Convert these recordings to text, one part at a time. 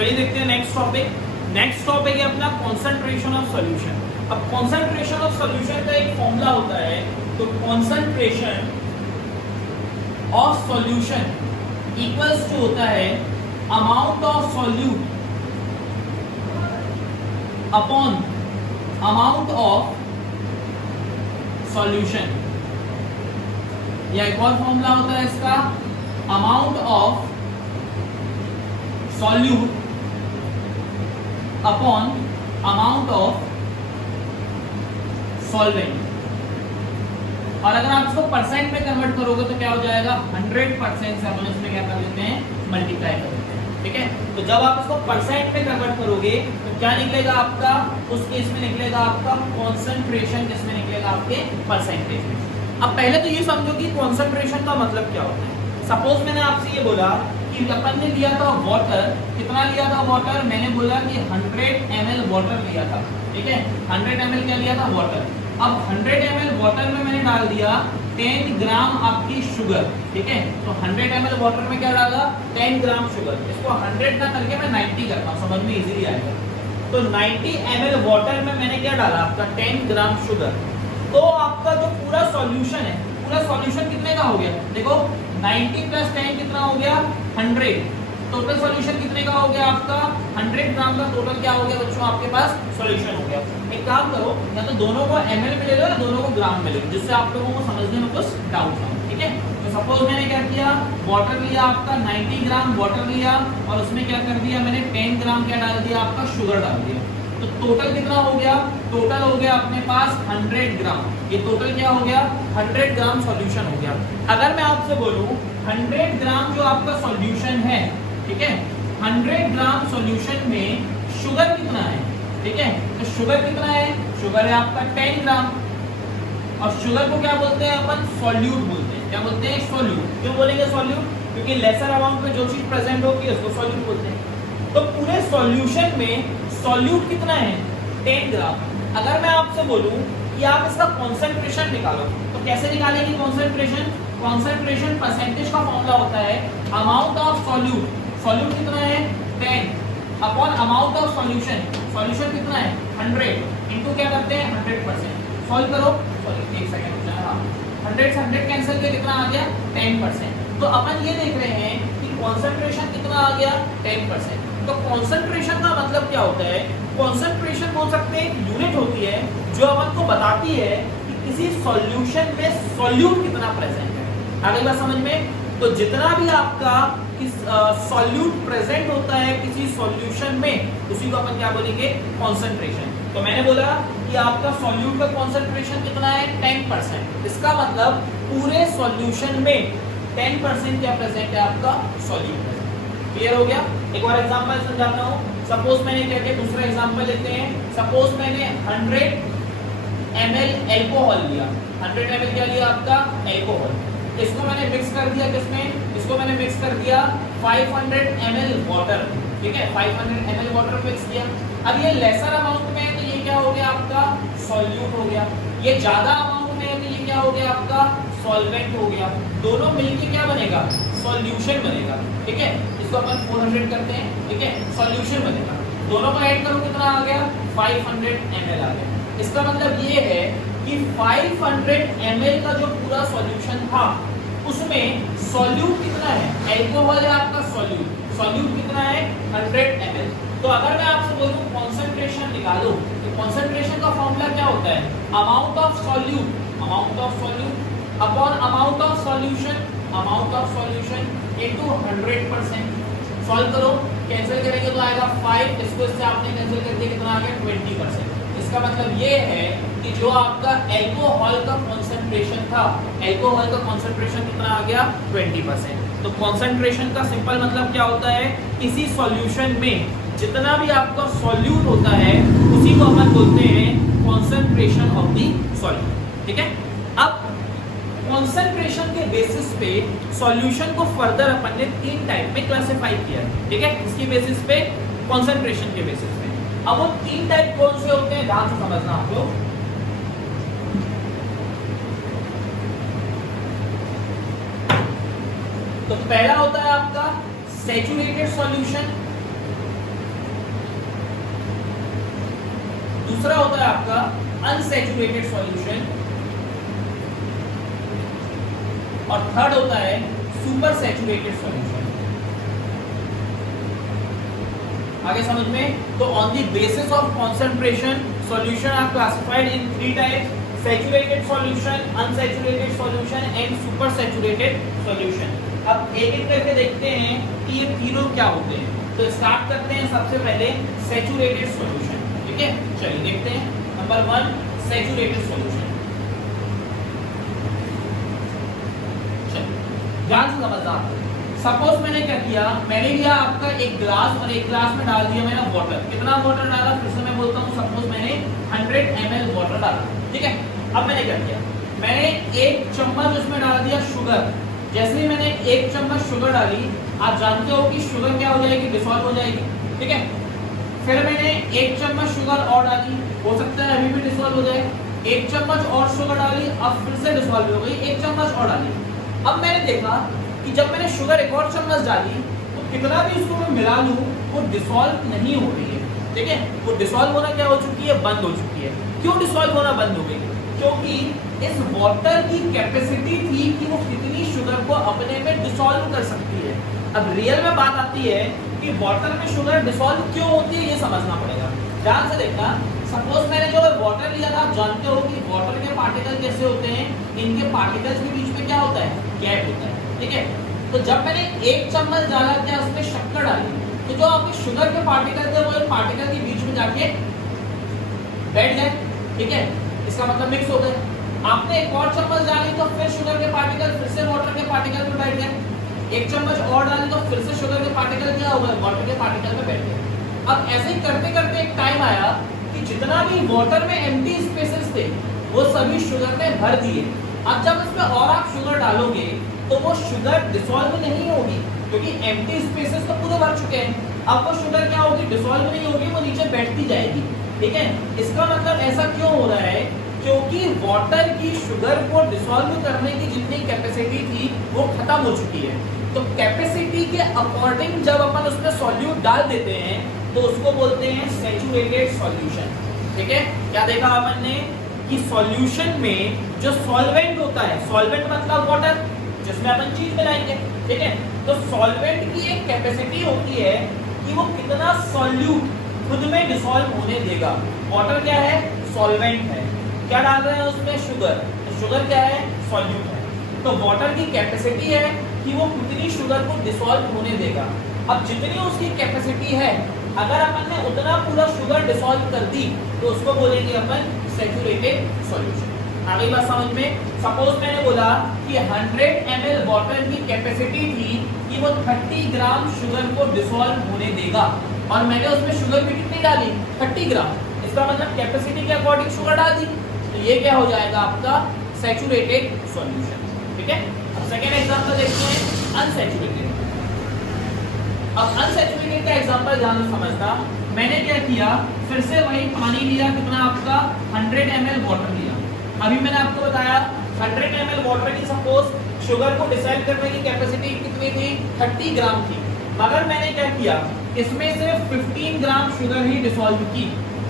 चलिए देखते हैं नेक्स्ट टॉपिक। नेक्स्ट टॉपिक है अपना कॉन्सेंट्रेशन ऑफ सॉल्यूशन। अब कॉन्सेंट्रेशन ऑफ सॉल्यूशन का एक फॉर्मूला होता है, तो concentration of solution equals to होता है amount of solute upon amount of solution, या एक और फॉर्मूला होता है इसका amount of solute upon amount of solvent. और अगर आप इसको परसेंट में कन्वर्ट करोगे तो क्या हो जाएगा, 100% से अपन इसमें क्या कर लेते हैं, मल्टीप्लाई कर लेते हैं। ठीक है, तो जब आप इसको परसेंट में कन्वर्ट करोगे तो क्या निकलेगा आपका, उस केस में निकलेगा आपका कॉन्सेंट्रेशन, किसमें निकलेगा, आपके परसेंटेज में। अब पहले तो ये समझो कि कॉन्सेंट्रेशन का मतलब क्या होता है। सपोज मैंने आपसे ये बोला कि अपन ने लिया था वाटर, कितना लिया था वाटर, मैंने बोला कि 100 ml वाटर लिया था। ठीक है, 100 ml क्या लिया था, वाटर। अब 100 ml वाटर में मैंने डाल दिया 10 ग्राम आपकी शुगर। ठीक है, तो 100 ml वाटर में क्या डाला, 10 ग्राम शुगर। इसको 100 ना करके मैं 90 करता हूँ, समझ में इजीली आएगा। तो 90 ml वाटर में मैंने क्या डाला, आपका 10 ग्राम शुगर। तो आपका जो पूरा सॉल्यूशन है, पूरा सॉल्यूशन कितने का हो गया, देखो 90 प्लस 10 कितना हो गया, 100। टोटल सॉल्यूशन कितने का हो गया आपका, 100 ग्राम का टोटल क्या हो गया बच्चों, आपके पास सॉल्यूशन हो गया। एक काम करो, या तो दोनों को ml में ले लो या दोनों को ग्राम में ले लो, जिससे आप लोगों को समझने में कुछ डाउट ना हो। ठीक है, तो सपोज मैंने क्या किया, वाटर लिया आपका 90 ग्राम वाटर लिया, और उसमें क्या कर दिया मैंने, 10 ग्राम क्या डाल दिया, आपका शुगर डाल दिया। तो टोटल कितना हो गया, टोटल हो गया अपने पास 100 ग्राम। ये टोटल क्या हो गया, 100 ग्राम सॉल्यूशन हो गया। अगर मैं आपसे बोलूं 100 ग्राम जो आपका सॉल्यूशन है, ठीक है, 100 ग्राम सॉल्यूशन में शुगर कितना है, ठीक है, तो शुगर कितना है, शुगर है आपका 10 ग्राम। और शुगर को क्या बोलते हैं अपन, सॉल्यूट बोलते हैं। क्या बोलते हैं, सॉल्यूट। क्यों बोलेंगे सॉल्यूट, क्योंकि लेसर अमाउंट में जो चीज प्रेजेंट होगी उसको सॉल्यूट बोलते हैं। तो पूरे सॉल्यूशन में सॉल्यूट कितना है, 10 ग्राम। अगर मैं आपसे बोलूं कि आप इसका कॉन्सेंट्रेशन निकालो, तो कैसे निकालेंगे कॉन्सेंट्रेशन, कॉन्सेंट्रेशन परसेंटेज का फॉर्मूला होता है अमाउंट ऑफ सॉल्यूट। सॉल्यूट कितना है, 10 upon amount of solution. Solution कितना है, 100 इनटू क्या करते हैं, 100%। सॉल्व करो, सॉरी एक सेकंड, 100 से 100 कैंसिल किया, कितना आ गया, 10%। तो अपन ये देख रहे हैं कि कॉन्सेंट्रेशन कितना आ गया, 10%। तो कॉन्सेंट्रेशन का मतलब क्या होता है, कॉन्सेंट्रेशन बोल सकते हैं एक यूनिट होती है जो अपन को बताती है कि किसी सॉल्यूशन में सॉल्यूट कितना प्रेजेंट है। अगली बात समझ में, तो जितना भी आपका सॉल्यूट प्रेजेंट होता है किसी सॉल्यूशन में, उसी को अपन क्या बोलेंगे, कॉन्सेंट्रेशन। तो मैंने बोला कि आपका सॉल्यूट का कॉन्सेंट्रेशन कितना है, 10%। इसका मतलब पूरे सॉल्यूशन में 10% क्या प्रेजेंट है, आपका सॉल्यूट। क्लियर हो गया। एक और एग्जांपल समझाता हूँ। सपोज मैंने क्या किया, दूसरा एग्जांपल लेते हैं। सपोज मैंने 100 ml एल्कोहल लिया, 100 ml क्या लिया आपका, एल्कोहल। इसको मैंने मिक्स कर दिया किसमें, इसको मैंने मिक्स कर दिया 500 ml वाटर। ठीक है, 500 ml वाटर मिक्स किया। अब ये लेसर अमाउंट में है तो ये क्या हो गया आपका, सॉल्यूट हो गया। ये ज्यादा अमाउंट में है तो ये क्या हो गया आपका, सॉल्वेंट हो गया। दोनों मिलके क्या बनेगा, सॉल्यूशन बनेगा। ठीक है, इसको अपन 400 करते हैं। ठीक है, सॉल्यूशन बनेगा। दोनों को ऐड करो कितना आ गया, 500 ml आ गया। इसका मतलब ये है कि 500 ml का जो पूरा सॉल्यूशन था उसमें सॉल्यूट कितना है, एल्कोहल है आपका सॉल्यूट। सॉल्यूट कितना है, 100 ml। तो अगर मैं आपसे बोलूं कॉन्सेंट्रेशन निकालो, तो कॉन्सेंट्रेशन का फॉर्मूला क्या होता है, amount of solute, amount of solute upon amount of solution, amount of solution into 100%। Solve करो, कैंसिल करेंगे तो आएगा 5, इसको इससे आपने कैंसिल कर दिया, कितना आ गया, 20%। इसका मतलब ये है कि जो आपका एल्कोहल का कॉन्सेंट्रेशन था, एल्कोहल का कॉन्सेंट्रेशन कितना आ गया, 20%। तो कॉन्सेंट्रेशन का सिंपल मतलब क्या होता है, किसी सॉल्यूशन में जितना भी आपका सॉल्यूट होता है उसी को अपन बोलते हैं कॉन्सेंट्रेशन ऑफ द सॉल्यूट। ठीक है, अब कॉन्सेंट्रेशन के बेसिस पे सॉल्यूशन को फर्दर अपन ने 3 टाइप में क्लासिफाई किया है। ठीक है, इसकी बेसिस पे, कॉन्सेंट्रेशन के बेसिस पे। अब वो 3 टाइप कौन से होते हैं, ध्यान से समझना आप लोग। तो पहला होता है आपका सैचुरेटेड सॉल्यूशन, दूसरा होता है आपका अनसैचुरेटेड सॉल्यूशन, और थर्ड होता है सुपर सैचुरेटेड सॉल्यूशन। आगे समझ में? तो on the basis of concentration solution are classified in 3 types: saturated solution, unsaturated solution and super saturated solution. अब एक एक करके देखते हैं कि ये तीनों क्या होते हैं। तो स्टार्ट करते हैं सबसे पहले सैचुरेटेड सॉल्यूशन। ठीक है, चलिए देखते हैं। Number 1 saturated solution. ध्यान से समझना। सपोज मैंने क्या किया, मैंने लिया आपका एक ग्लास और एक ग्लास में डाल दिया मैंने वाटर। कितना वाटर डाला, फिर से मैं बोलता हूँ, सपोज मैंने 100 ml वाटर डाला। ठीक है, अब मैंने क्या किया, मैंने एक चम्मच उसमें डाल दिया शुगर। जैसे ही मैंने एक चम्मच शुगर डाली, आप जानते हो कि शुगर क्या हो जाएगी, डिसॉल्व हो जाएगी। ठीक है, फिर मैंने एक चम्मच शुगर और डाली, हो सकता है अभी भी डिसॉल्व हो जाए। एक चम्मच और शुगर डाली, अब फिर से डिसॉल्व हो गई, एक चम्मच और डाली। अब मैंने देखा कि जब मैंने शुगर एक और चम्मच डाली तो कितना भी उसको मैं मिला लूं वो डिसॉल्व नहीं हो रही है। ठीक है, वो डिसॉल्व होना क्या हो चुकी है, बंद हो चुकी है। क्यों डिसॉल्व होना बंद हो गई? क्योंकि इस वाटर की कैपेसिटी थी कि वो कितनी शुगर को अपने में डिसॉल्व कर सकती है। अब रियल में बात आती है कि वाटर में शुगर डिसॉल्व क्यों होती है, ये समझना पड़ेगा। ध्यान से देखना। सपोज मैंने जो वाटर लिया था, आप जानते हो कि वाटर के पार्टिकल कैसे होते हैं, इनके पार्टिकल्स के बीच में क्या होता है, गैप होता है। ठीक है, तो जब मैंने एक चम्मच डाला, क्या उसमें शक्कर डाली, तो जो आपके शुगर के पार्टिकल थे वो पार्टिकल के बीच में जाके बैठ गए। ठीक है, इसका मतलब मिक्स हो गए। आपने एक और चम्मच डाली तो फिर शुगर के पार्टिकल फिर से वाटर के पार्टिकल में बैठ गए। एक चम्मच और डाली तो फिर से शुगर के पार्टिकल क्या हो गए, वाटर के पार्टिकल में बैठ गए। अब ऐसे ही करते करते एक टाइम आया कि जितना भी वाटर में एम्प्टी स्पेसेस थे वो सभी शुगर में भर दिए। अब जब इसमें और आप शुगर डालोगे तो वो शुगर डिसॉल्व नहीं होगी, क्योंकि एम्प्टी स्पेसेस तो पूरे भर चुके हैं। अब वो शुगर क्या होगी, डिसॉल्व नहीं होगी, वो नीचे बैठती जाएगी। ठीक है, इसका मतलब ऐसा क्यों हो रहा है, क्योंकि वाटर की शुगर को डिसॉल्व करने की जितनी कैपेसिटी थी वो खत्म हो चुकी है। तो कैपेसिटी के अकॉर्डिंग जब अपन उसमें सॉल्यूट डाल देते हैं तो उसको बोलते हैं सैचुरेटेड सॉल्यूशन। ठीक है, क्या देखा अपन ने कि सॉल्यूशन में जो सॉल्वेंट होता है, सॉल्वेंट मतलब वाटर जिसमें अपन चीज मिलाएंगे। ठीक है, तो सॉल्वेंट की एक कैपेसिटी होती है कि वो कितना सॉल्यूट खुद में डिसॉल्व होने देगा। वाटर क्या है, सॉल्वेंट है। क्या डाल रहे हैं उसमें, शुगर। तो शुगर क्या है, सॉल्यूट है। तो वाटर की कैपेसिटी है कि वो कितनी शुगर को डिसॉल्व होने देगा। अब जितनी उसकी कैपेसिटी है, अगर अपन ने उतना पूरा शुगर डिसॉल्व कर दी तो उसको बोलेंगे अपन सैचुरेटेड सॉल्यूशन। आगे बात समझ में? सपोज मैंने बोला कि 100 ml वाटर की कैपेसिटी थी कि वो 30 ग्राम शुगर को डिसॉल्व होने देगा, और मैंने उसमें शुगर भी कितनी डाली, 30 ग्राम। इसका मतलब कैपेसिटी के अकॉर्डिंग शुगर डाल दी। तो ये क्या हो जाएगा आपका सैचुरेटेड सॉल्यूशन। ठीक है, अब सेकेंड एग्जांपल देखते हैं, अनसैचुरेटेड। अब अनसैचुरेटेड का एग्जांपल ध्यान से समझना। मैंने क्या किया, फिर से वही पानी लिया, कितना आपका 100 ml वाटर लिया। अभी मैंने आपको बताया 100 ml वाटर की सपोज शुगर को डिसॉल्व करने की कैपेसिटी कितनी थी, 30 ग्राम थी। मगर मैंने क्या किया, इसमें से 15 ग्राम शुगर ही डिसॉल्व की।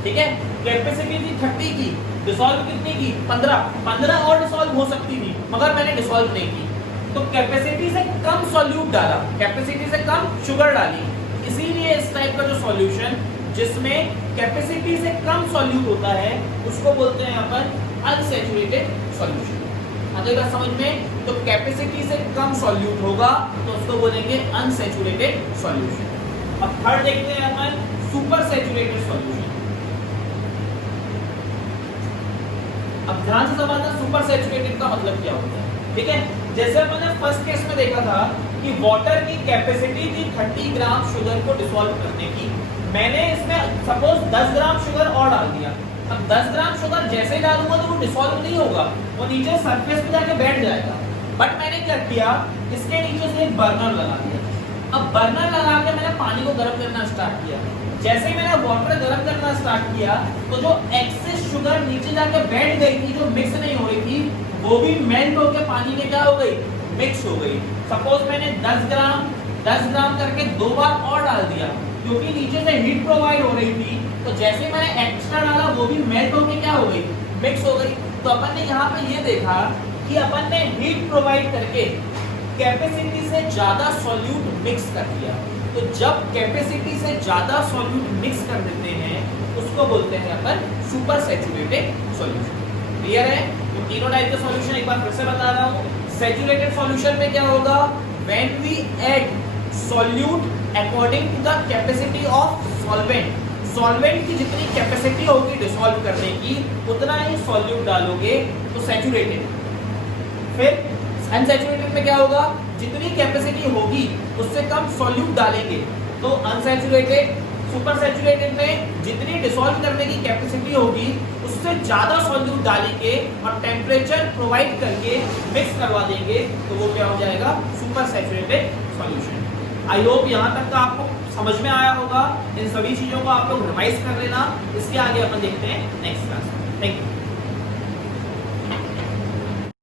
ठीक है, कैपेसिटी थी 30 की, डिसॉल्व कितनी की, 15 और डिसॉल्व हो सकती थी, मगर मैंने डिसॉल्व नहीं की। तो कैपेसिटी से कम सॉल्यूट डाला, कैपेसिटी से कम शुगर डाली। इसीलिए इस टाइप का जो सॉल्यूशन जिसमें कैपेसिटी से कम सॉल्यूट होता है उसको बोलते हैं अपन अनसैचुरेटेड सॉल्यूशन। आगे बात समझ में? तो कैपेसिटी से कम सॉल्यूट होगा तो उसको बोलेंगे अनसैचुरेटेड सॉल्यूशन। अब थर्ड देखते हैं अपन सुपर सैचुरेटेड सॉल्यूशन। अब ध्यान से समझना सुपर सैचुरेटेड का मतलब क्या होता है। ठीक है, जैसे अपन ने फर्स्ट केस में देखा था कि वाटर की कैपेसिटी थी 30 ग्राम शुगर को डिसॉल्व करने की। मैंने इसमें सपोज 10 ग्राम शुगर और डाल दिया। अब 10 ग्राम शुगर जैसे ही डालूंगा तो वो डिसॉल्व नहीं होगा, वो नीचे सरफेस पे जाके बैठ जाएगा। बट मैंने क्या किया, इसके नीचे से एक बर्नर लगा दिया। अब बर्नर लगा के मैंने पानी को गर्म करना स्टार्ट किया। जैसे ही मैंने वाटर गर्म करना स्टार्ट किया तो जो एक्सेस शुगर नीचे जाके बैठ गई थी, जो मिक्स नहीं हो रही थी, वो भी मेल्ट होकर पानी में क्या हो गई, मिक्स हो गई। सपोज मैंने 10 ग्राम करके 2 बार और डाल दिया। क्योंकि नीचे से हीट प्रोवाइड हो रही थी, तो जैसे मैंने एक्स्ट्रा डाला वो भी मेल्ट होके क्या हो गई, मिक्स हो गई। तो अपन ने यहाँ पे ये देखा कि अपन ने हीट प्रोवाइड करके कैपेसिटी से ज्यादा सॉल्यूट मिक्स कर दिया। तो जब कैपेसिटी से ज्यादा सॉल्यूट मिक्स कर देते हैं उसको बोलते हैं अपन सुपर सैचुरेटेड सॉल्यूशन। क्लियर है? तो तीनों टाइप के सॉल्यूशन एक बार फिर से बता रहा हूँ। सैचुरेटेड सॉल्यूशन में क्या होगा, when we add solute according to the capacity of solvent, solvent की जितनी कैपेसिटी होगी डिसॉल्व करने की उतना ही सॉल्यूट डालोगे तो सैचुरेटेड। फिर अनसैचुरेटेड में क्या होगा, जितनी कैपेसिटी होगी उससे कम सॉल्यूट डालेंगे तो अनसैचुरेटेड। सुपर सैचुरेटेड में जितनी डिसॉल्व करने की कैपेसिटी होगी उससे ज्यादा सॉल्यूट डालेंगे और टेम्परेचर प्रोवाइड करके मिक्स करवा देंगे तो वो क्या हो जाएगा, super saturated solution. I hope यहाँ तक का आपको समझ में आया होगा। इन सभी चीजों को आप लोग रिवाइज कर लेना। इसके आगे अपन देखते हैं नेक्स्ट क्लास में। Thank you.